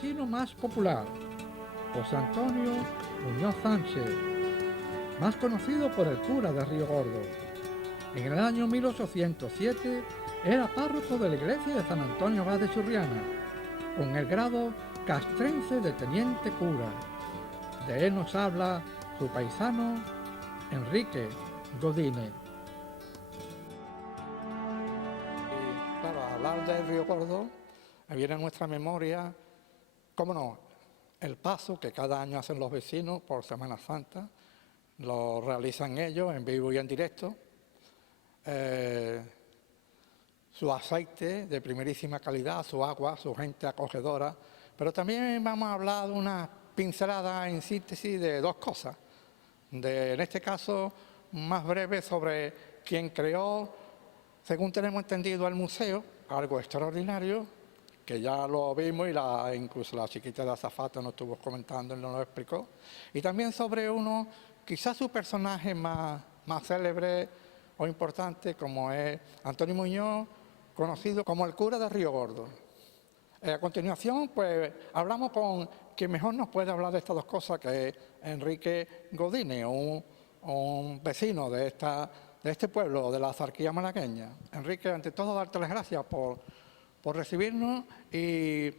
vecino más popular, José Antonio Muñoz Sánchez, más conocido por el cura de Río Gordo. En el año 1807 era párroco de la iglesia de San Antonio Abad de Churriana, con el grado castrense de teniente cura. De él nos habla su paisano Enrique Godínez. Y claro, al hablar del Río Gordo, me viene a nuestra memoria, cómo no, el paso que cada año hacen los vecinos por Semana Santa, lo realizan ellos en vivo y en directo. Su aceite de primerísima calidad, su agua, su gente acogedora, pero también vamos a hablar de una pincelada en síntesis de dos cosas. En este caso, más breve sobre quien creó, según tenemos entendido, el museo, algo extraordinario, que ya lo vimos y incluso la chiquita de azafata nos estuvo comentando y nos lo explicó. Y también sobre uno, quizás su personaje más célebre o importante, como es Antonio Muñoz, conocido como el cura de Río Gordo. A continuación, pues hablamos con quien mejor nos puede hablar de estas dos cosas, que es Enrique Godínez, un vecino de este pueblo, de la Zarquía malagueña. Enrique, ante todo, darte las gracias por recibirnos y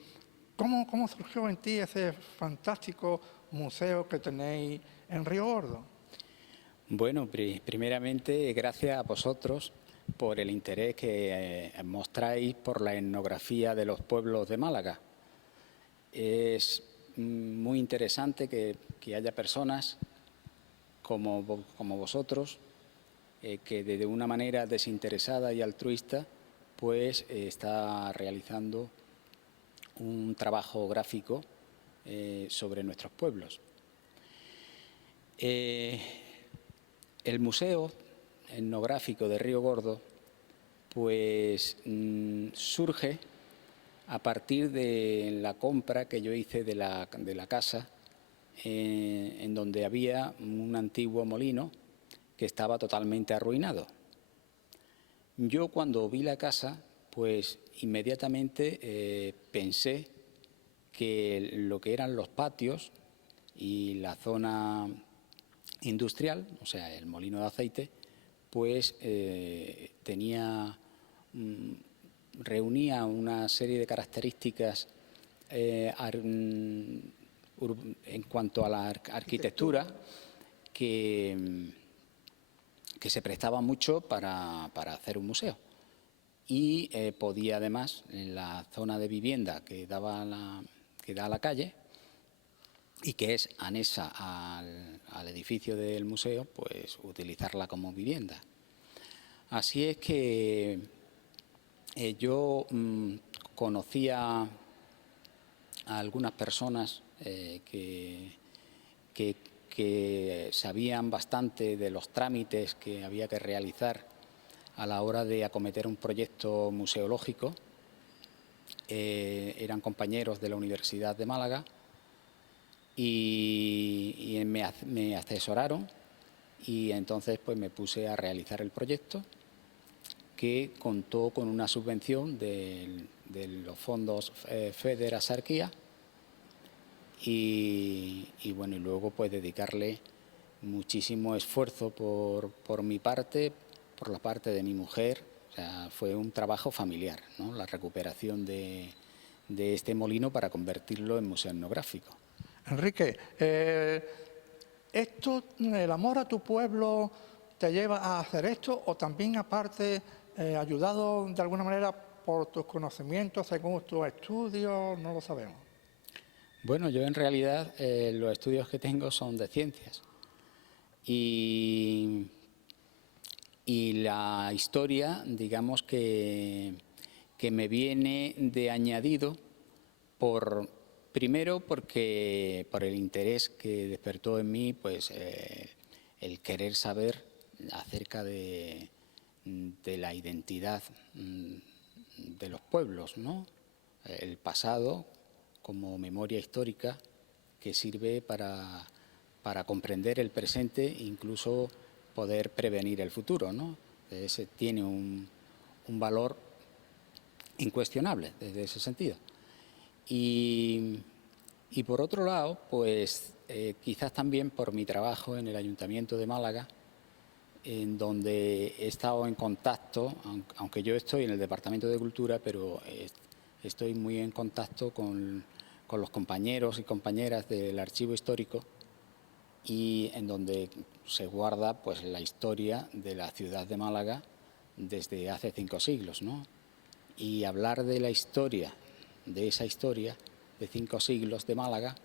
cómo surgió en ti ese fantástico museo que tenéis en Río Gordo. Bueno, primeramente, gracias a vosotros por el interés que mostráis por la etnografía de los pueblos de Málaga. Es muy interesante que haya personas como vosotros que de una manera desinteresada y altruista pues está realizando un trabajo gráfico sobre nuestros pueblos. El Museo Etnográfico de Río Gordo pues surge a partir de la compra que yo hice de la casa en donde había un antiguo molino que estaba totalmente arruinado. Yo cuando vi la casa pues inmediatamente pensé que lo que eran los patios y la zona industrial, o sea, el molino de aceite, pues reunía una serie de características en cuanto a la arquitectura que se prestaba mucho para hacer un museo. Y podía además, en la zona de vivienda que da a la calle y que es anexa al edificio del museo, pues utilizarla como vivienda. Así es que yo conocía a algunas personas que sabían bastante de los trámites que había que realizar a la hora de acometer un proyecto museológico. Eran compañeros de la Universidad de Málaga y me asesoraron y entonces pues me puse a realizar el proyecto, que contó con una subvención de los fondos FEDER Sarquía y bueno, y luego pues dedicarle muchísimo esfuerzo por mi parte, por la parte de mi mujer. O sea, fue un trabajo familiar, ¿no? La recuperación de este molino para convertirlo en museo etnográfico. Enrique, ¿el amor a tu pueblo te lleva a hacer esto o también aparte ayudado de alguna manera por tus conocimientos, según tus estudios? No lo sabemos. Bueno, yo en realidad los estudios que tengo son de ciencias y la historia, digamos que me viene de añadido primero porque por el interés que despertó en mí pues el querer saber acerca de la identidad de los pueblos, ¿no? El pasado como memoria histórica que sirve para comprender el presente e incluso poder prevenir el futuro, ¿no? Ese tiene un valor incuestionable desde ese sentido. Y Y por otro lado, pues quizás también por mi trabajo en el Ayuntamiento de Málaga, en donde he estado en contacto, aunque yo estoy en el Departamento de Cultura, pero estoy muy en contacto con los compañeros y compañeras del Archivo Histórico, y en donde se guarda pues la historia de la ciudad de Málaga desde hace 5 siglos, ¿no? Y hablar de la historia, de esa historia de 5 siglos de Málaga,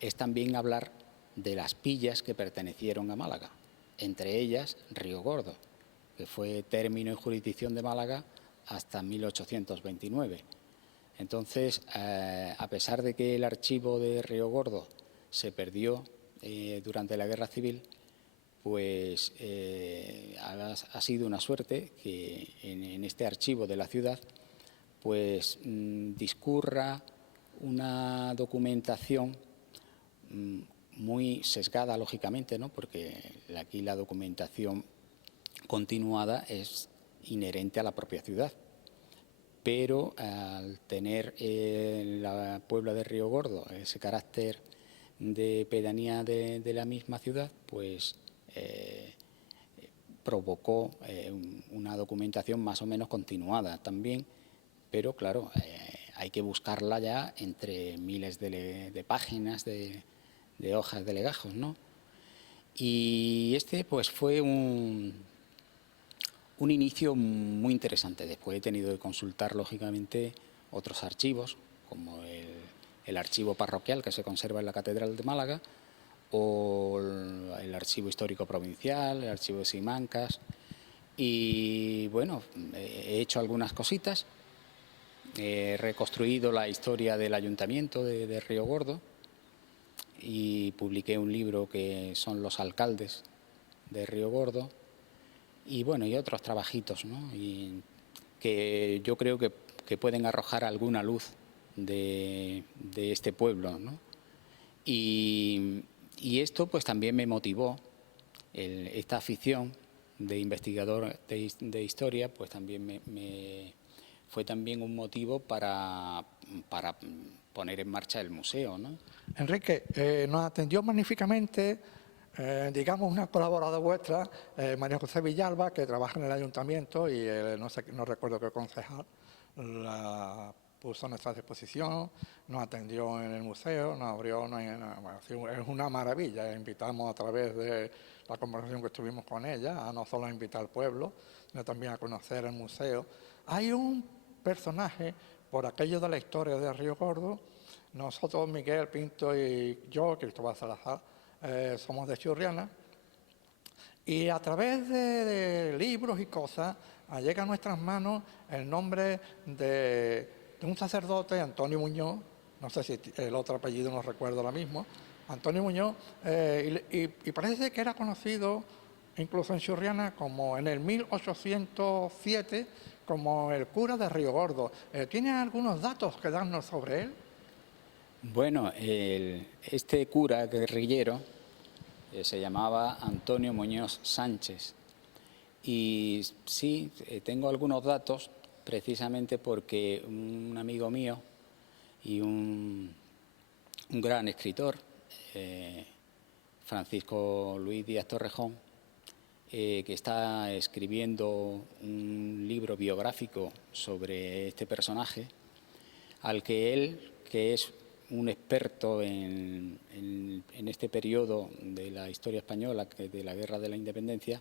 es también hablar de las pillas que pertenecieron a Málaga, entre ellas Río Gordo, que fue término y jurisdicción de Málaga hasta 1829. Entonces, a pesar de que el archivo de Río Gordo se perdió durante la Guerra Civil, pues ha sido una suerte que en este archivo de la ciudad pues discurra una documentación muy sesgada, lógicamente, ¿no? Porque aquí la documentación continuada es inherente a la propia ciudad. Pero al tener la Puebla de Río Gordo ese carácter de pedanía de la misma ciudad, pues provocó una documentación más o menos continuada también, pero claro, hay que buscarla ya entre miles de páginas, de hojas de legajos, ¿no? Y este pues fue un inicio muy interesante. Después he tenido que consultar, lógicamente, otros archivos, como el archivo parroquial que se conserva en la Catedral de Málaga, o el archivo histórico provincial, el archivo de Simancas. Y bueno, he hecho algunas cositas. He reconstruido la historia del ayuntamiento de Río Gordo y publiqué un libro que son los alcaldes de Río Gordo. Y bueno, y otros trabajitos, ¿no? Y que yo creo que pueden arrojar alguna luz de este pueblo, ¿no? Y esto pues también me motivó, esta afición de investigador de historia, pues también fue también un motivo para poner en marcha el museo, ¿no? Enrique, nos atendió magníficamente, digamos, una colaboradora vuestra, María José Villalba, que trabaja en el ayuntamiento y no recuerdo qué concejal, la puso a nuestra disposición, nos atendió en el museo, nos abrió, es una maravilla. Invitamos a través de la conversación que estuvimos con ella a no solo invitar al pueblo, sino también a conocer el museo. Hay un personaje, por aquello de la historia de Río Gordo. Nosotros, Miguel Pinto y yo, Cristóbal Salazar, somos de Churriana, y a través de libros y cosas llega a nuestras manos el nombre de un sacerdote, Antonio Muñoz, no sé si el otro apellido no recuerdo ahora mismo, Antonio Muñoz, y parece que era conocido incluso en Churriana como en el 1807 como el cura de Río Gordo. ¿Tiene algunos datos que darnos sobre él? Bueno, este cura guerrillero se llamaba Antonio Muñoz Sánchez. Y sí, tengo algunos datos precisamente porque un amigo mío y un gran escritor, Francisco Luis Díaz Torrejón, que está escribiendo un libro biográfico sobre este personaje, al que él, que es un experto en este periodo de la historia española, de la Guerra de la Independencia,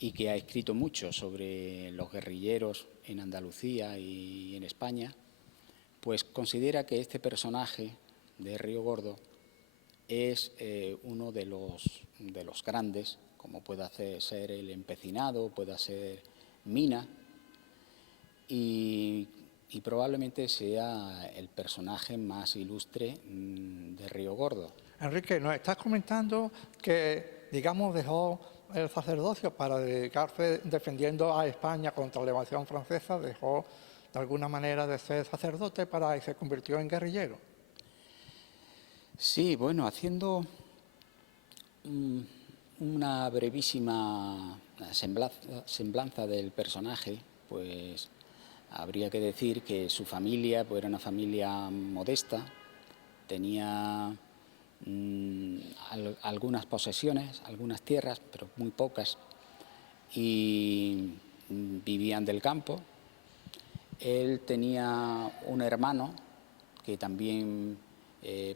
y que ha escrito mucho sobre los guerrilleros en Andalucía y en España, pues considera que este personaje de Río Gordo es uno de los grandes, como pueda ser el Empecinado, pueda ser Mina, y probablemente sea el personaje más ilustre de Río Gordo. Enrique, nos estás comentando que, digamos, dejó el sacerdocio para dedicarse defendiendo a España contra la invasión francesa, dejó de alguna manera de ser sacerdote y se convirtió en guerrillero. Sí, bueno, haciendo una brevísima semblanza del personaje, pues habría que decir que su familia pues, era una familia modesta, tenía algunas posesiones, algunas tierras, pero muy pocas, y vivían del campo. Él tenía un hermano que también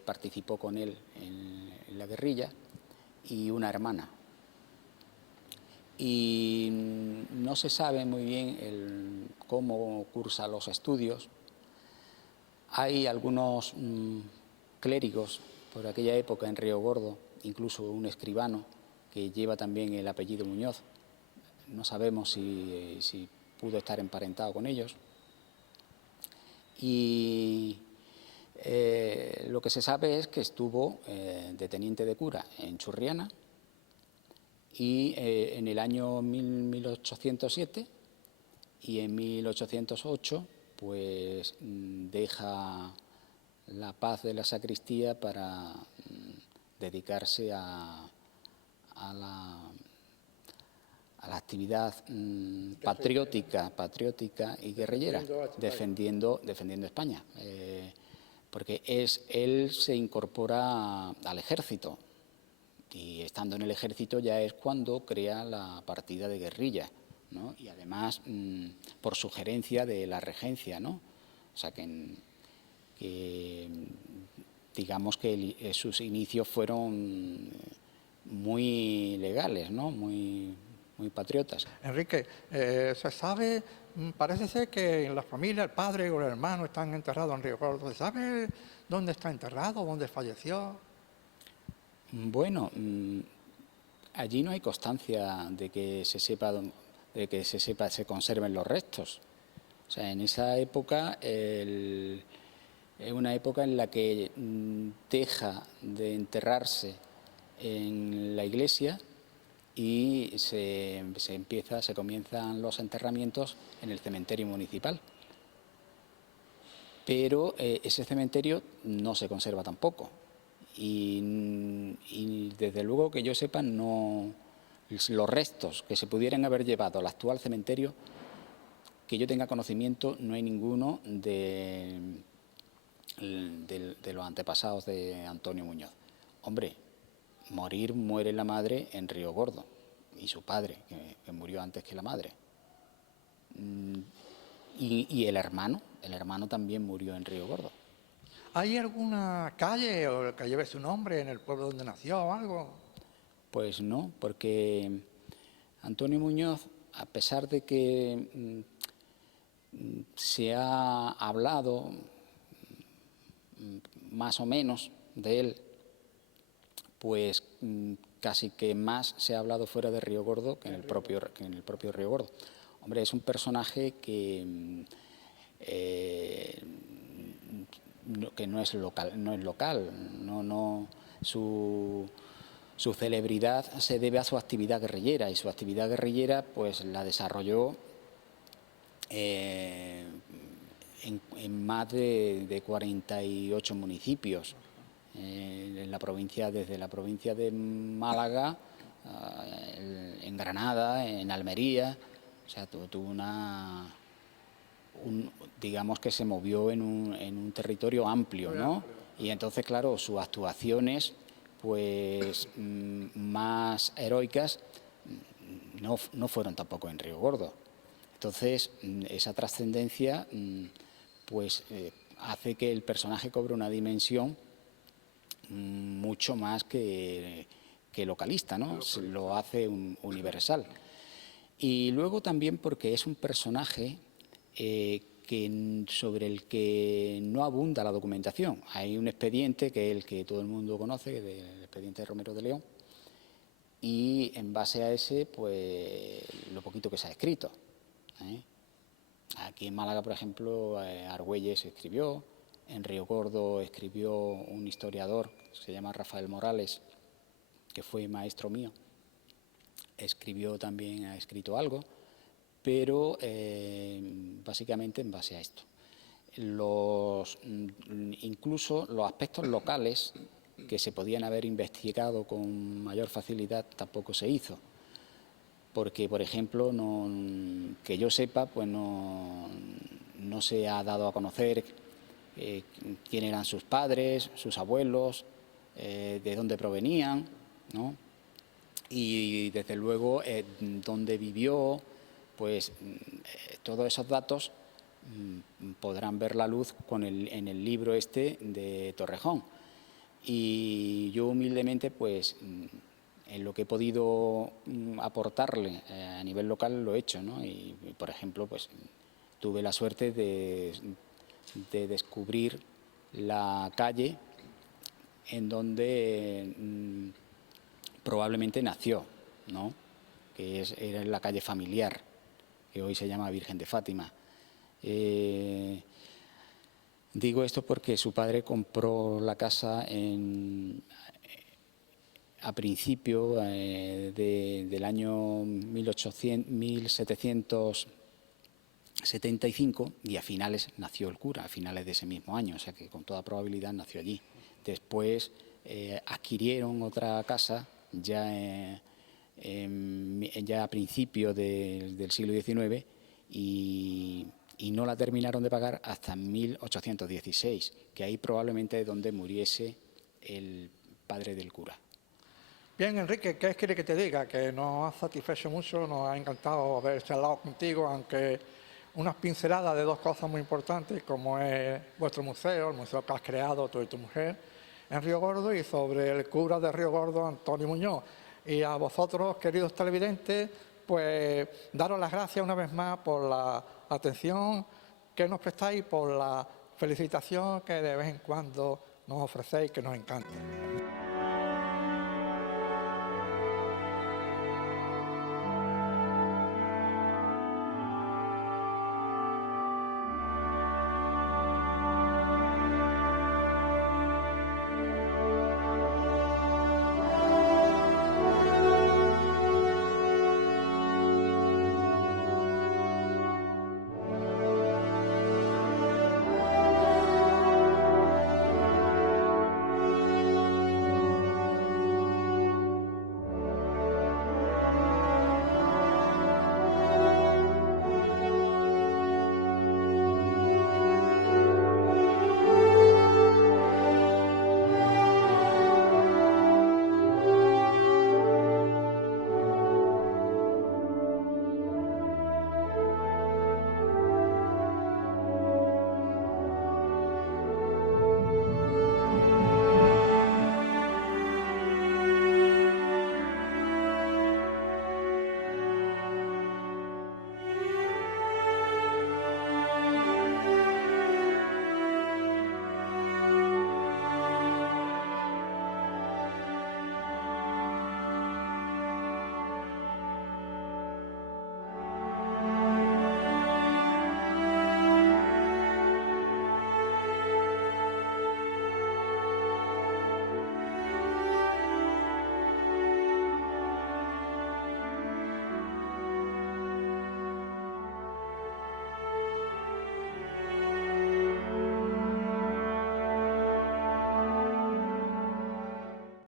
participó con él en la guerrilla, y una hermana. Y no se sabe muy bien cómo cursa los estudios. Hay algunos clérigos por aquella época en Río Gordo, incluso un escribano que lleva también el apellido Muñoz. No sabemos si pudo estar emparentado con ellos. Y lo que se sabe es que estuvo de teniente de cura en Churriana, y en el año 1807 y en 1808 pues deja la paz de la sacristía para dedicarse a la actividad patriótica y guerrillera, defendiendo España. Porque él se incorpora al ejército, y estando en el ejército ya es cuando crea la partida de guerrilla, ¿no? Y además por sugerencia de la regencia, ¿no? O sea que digamos que sus inicios fueron muy legales, ¿no? Muy patriotas. Enrique, se sabe, parece ser que en la familia el padre o el hermano están enterrados en Río Gordo. ¿Se sabe dónde está enterrado, dónde falleció? Bueno, allí no hay constancia de que se sepa, se conserven los restos. O sea, en esa época es una época en la que deja de enterrarse en la iglesia y se comienzan los enterramientos en el cementerio municipal. Pero ese cementerio no se conserva tampoco. Y desde luego que yo sepa, no, los restos que se pudieran haber llevado al actual cementerio, que yo tenga conocimiento, no hay ninguno de los antepasados de Antonio Muñoz. Hombre, muere la madre en Río Gordo, y su padre, que murió antes que la madre. Y el hermano también murió en Río Gordo. ¿Hay alguna calle o que lleve su nombre en el pueblo donde nació o algo? Pues no, porque Antonio Muñoz, a pesar de que se ha hablado más o menos de él, pues casi que más se ha hablado fuera de Río Gordo que en el propio Río Gordo. Hombre, es un personaje que no es local, su celebridad se debe a su actividad guerrillera, y su actividad guerrillera pues la desarrolló en más de 48 municipios, en la provincia, desde la provincia de Málaga, en Granada, en Almería. O sea, tuvo digamos que se movió en un territorio amplio, ¿no? Y entonces, claro, sus actuaciones pues más heroicas no fueron tampoco en Río Gordo. Entonces, esa trascendencia pues hace que el personaje cobre una dimensión mucho más que localista, ¿no? Lo hace universal. Y luego también porque es un personaje sobre el que no abunda la documentación. Hay un expediente que es el que todo el mundo conoce, el expediente de Romero de León, y en base a ese, pues lo poquito que se ha escrito. Aquí en Málaga, por ejemplo, Argüelles escribió, en Río Gordo escribió un historiador que se llama Rafael Morales, que fue maestro mío. Ha escrito algo, pero básicamente en base a esto. Incluso los aspectos locales que se podían haber investigado con mayor facilidad tampoco se hizo, porque, por ejemplo, que yo sepa, pues no se ha dado a conocer quién eran sus padres, sus abuelos, de dónde provenían, ¿no? Y desde luego dónde vivió, pues todos esos datos podrán ver la luz en el libro este de Torrejón. Y yo humildemente, pues en lo que he podido aportarle a nivel local lo he hecho, ¿no? Y por ejemplo, pues tuve la suerte de descubrir la calle en donde probablemente nació, ¿no? Que era la calle familiar, que hoy se llama Virgen de Fátima. Digo esto porque su padre compró la casa a principio del año 1775 y a finales nació el cura, a finales de ese mismo año, o sea que con toda probabilidad nació allí. Después adquirieron otra casa ya a principio del siglo XIX y no la terminaron de pagar hasta 1816, que ahí probablemente es donde muriese el padre del cura. Bien, Enrique, ¿qué quiere que te diga? Que nos ha satisfecho mucho, nos ha encantado haber charlado contigo, aunque unas pinceladas de dos cosas muy importantes, como es vuestro museo, el museo que has creado tú y tu mujer, en Río Gordo, y sobre el cura de Río Gordo, Antonio Muñoz. Y a vosotros, queridos televidentes, pues daros las gracias una vez más por la atención que nos prestáis, por la felicitación que de vez en cuando nos ofrecéis, que nos encanta.